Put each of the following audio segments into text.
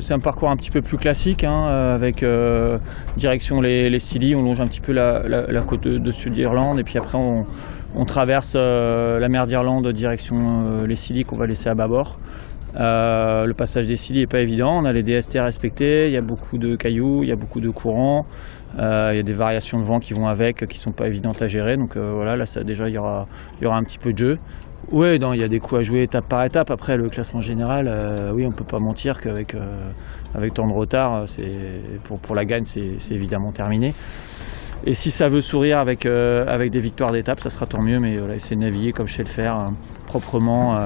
C'est un parcours un petit peu plus classique, hein, avec direction les Scilly, on longe un petit peu la côte de sud d'Irlande et puis après on traverse la mer d'Irlande direction les Scilly qu'on va laisser à bâbord. Le passage des Scilly n'est pas évident, on a les DST à respecter, il y a beaucoup de cailloux, il y a beaucoup de courants, il y a des variations de vent qui vont avec, qui ne sont pas évidentes à gérer, donc voilà, là déjà il y aura un petit peu de jeu. Oui, il y a des coups à jouer étape par étape. Après, le classement général, oui, on ne peut pas mentir qu'avec tant de retard, pour la gagne, c'est évidemment terminé. Et si ça veut sourire avec des victoires d'étape, ça sera tant mieux. Mais voilà, essayer de naviguer comme je sais le faire, proprement,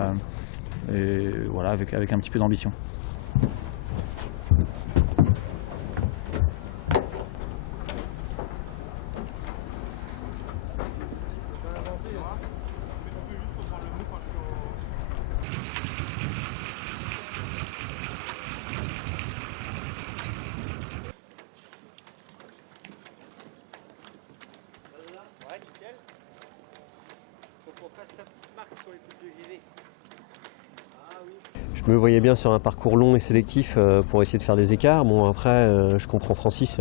et voilà, avec un petit peu d'ambition. Ouais, nickel. Faut qu'on fasse ta petite marque sur les coups de JV. Ah oui. Je me voyais bien sur un parcours long et sélectif pour essayer de faire des écarts. Bon, après, je comprends Francis.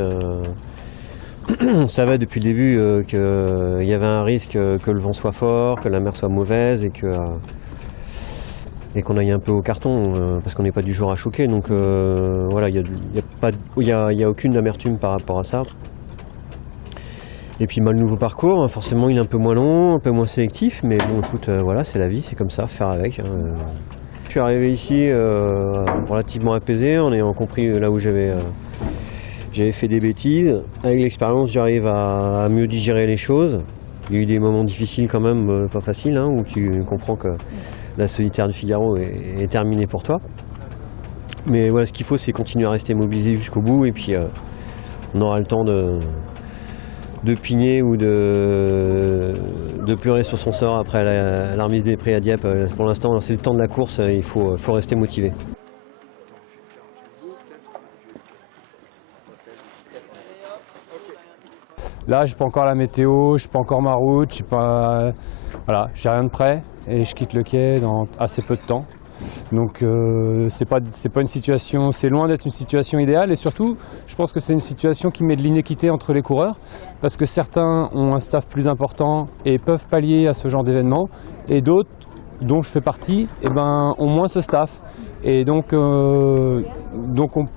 On savait depuis le début qu'il y avait un risque que le vent soit fort, que la mer soit mauvaise et qu'on aille un peu au carton parce qu'on n'est pas du genre à choquer. Donc voilà, il n'y a aucune amertume par rapport à ça. Et puis le nouveau parcours, forcément il est un peu moins long, un peu moins sélectif, mais bon écoute, voilà, c'est la vie, c'est comme ça, faire avec. Je suis arrivé ici relativement apaisé, en ayant compris là où j'avais fait des bêtises. Avec l'expérience, j'arrive à mieux digérer les choses. Il y a eu des moments difficiles quand même, pas faciles, hein, où tu comprends que la solitaire du Figaro est terminée pour toi. Mais voilà, ce qu'il faut, c'est continuer à rester mobilisé jusqu'au bout, et puis on aura le temps de pigner ou de pleurer sur son sort après la remise des prix à Dieppe. Pour l'instant, c'est le temps de la course, il faut rester motivé. Là, j'ai pas encore la météo, j'ai pas encore ma route, voilà, j'ai rien de prêt et je quitte le quai dans assez peu de temps. Donc c'est pas une situation, c'est loin d'être une situation idéale et surtout, je pense que c'est une situation qui met de l'inéquité entre les coureurs parce que certains ont un staff plus important et peuvent pallier à ce genre d'événement et d'autres, dont je fais partie, ont moins ce staff et donc on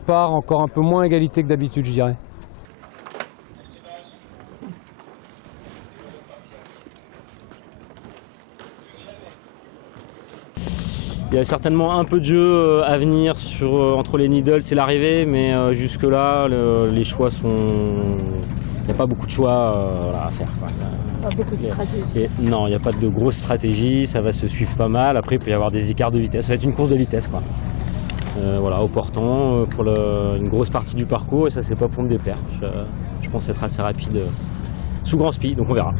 part encore un peu moins à égalité que d'habitude, je dirais. Il y a certainement un peu de jeu à venir entre les needles et l'arrivée, mais jusque-là, les choix sont... Il n'y a pas beaucoup de choix à faire, quoi. Pas beaucoup de stratégie. Non, il n'y a pas de grosse stratégie, ça va se suivre pas mal. Après, il peut y avoir des écarts de vitesse. Ça va être une course de vitesse, quoi. Voilà, au portant, pour une grosse partie du parcours, et ça, c'est pas pour me déplaire. Je pense être assez rapide sous grand speed, donc on verra.